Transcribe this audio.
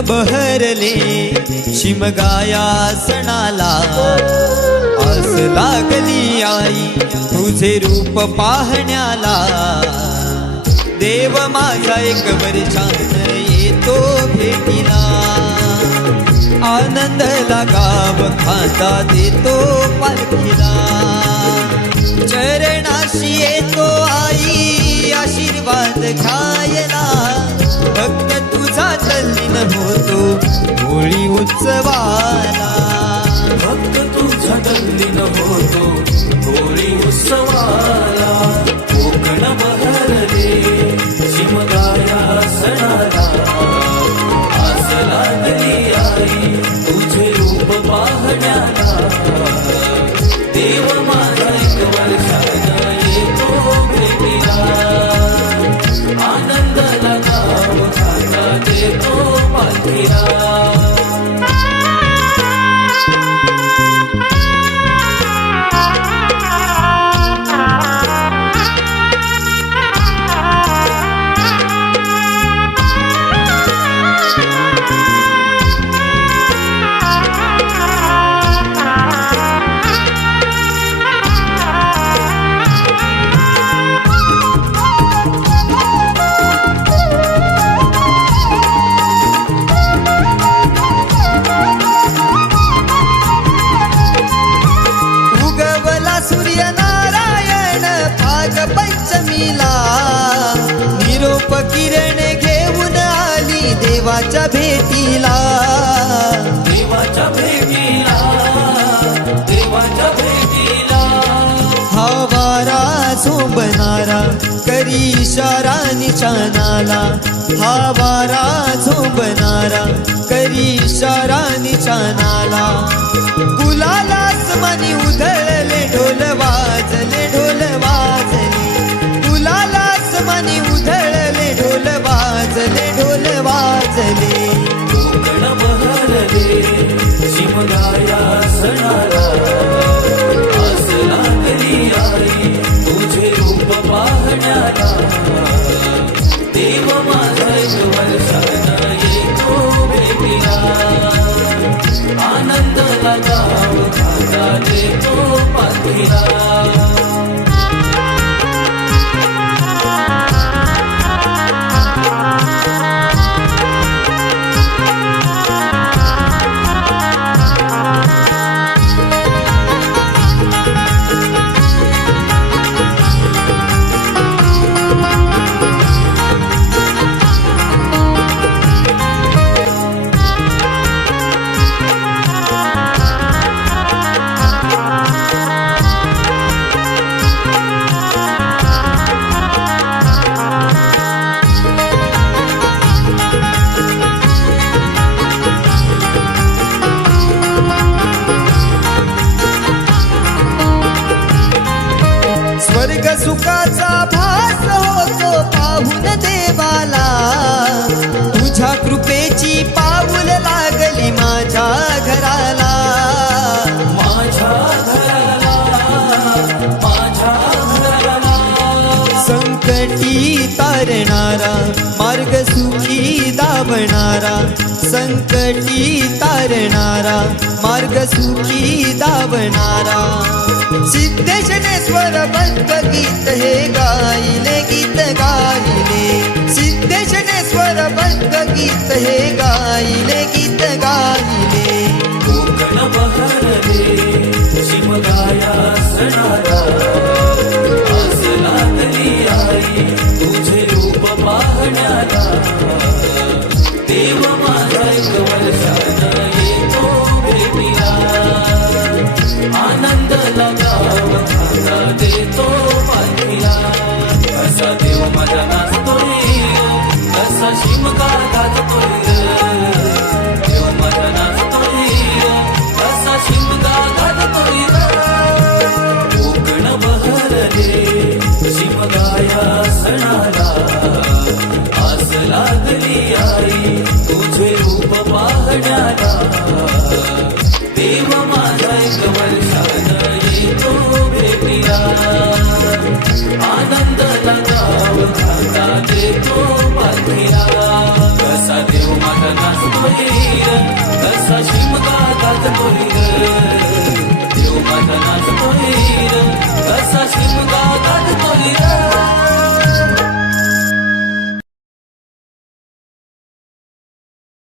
बहरले शिमगाया सणाला, आस लागली आई तुझे रूप पाहण्याला। देव माझा एक वर्षान येतो भेटीला, आनंद गाव खाता देतो पालखीला। चरणाशी येतो आई आशीर्वाद घ्यायला, भक्त तुझा तल्लीन होतो होळी उत्सवाला। भक्त तुझा तल्लीन होतो होळी उत्सवाला। कोकण बहरले शिमगाया सणाला, आस लागली आई तुझे रूप पाहण्याला। देव माझा एक वर्षान येतो भेटीला, आनंद गाव खाता देतो पालखीला। पंचमीला निरोप किरण घेऊन आली देवाच्या भेटीला। देवाच्या भेटीला, देवाच्या भेटीला। हा वारा झोंबणारा करी इशारा निशाणाला, हा वारा झोंबणारा करी इशारा निशाणाला। गुलालास मनी उधळले ढोल वाजले ढोल वाजले, गुलालास मनी उधळले ढोल वाजले ढोल वाजले। कोकण बहरले शिमगाया सणाला, आस लागली आई तुझे रूप पाहण्याला। देव माझा एक वर्षान येतो भेटीला, आनंद गाव खाता देतो पालखीला। स्वर्ग सुखाचा भास होतो पाहून देवाला, तुझ्या कृपेची पाऊल लागली माझ्या घराला। माझ्या घराला, माझ्या घराला। संकटी तारणारा मार्ग सुखी दावणारा, संकटी तारणारा मार्ग सुखी दावणारा। सिद्धेशनेश्वर बंद गीत हे गायले गीत गायले, सिद्धेशनेश्वर बंद गीत हे गायले गीत गायले। कोकण बहरले शिमगाया सणाला, आस लागली आई तुझे रूप पाहण्याला। देव माझा एक वर्षान येतो भेटीला, आनंद गाव खाता देतो पालखीला। कसा देव माझा नाचतोय, कसा शिमगा गाजतोय। देव माझा नाचतोय, कसा शिमगा गाजतोय। कोकण बहरले शिमगाया सणाला, आस लागली आई तुझे रूप पाहण्याला। देव माझा एक वर्षान येतो भेटीला, आनंद गाव खाता देतो पालखीला। कसा देव माझा नाचतोय तसा शिमगा गाजतो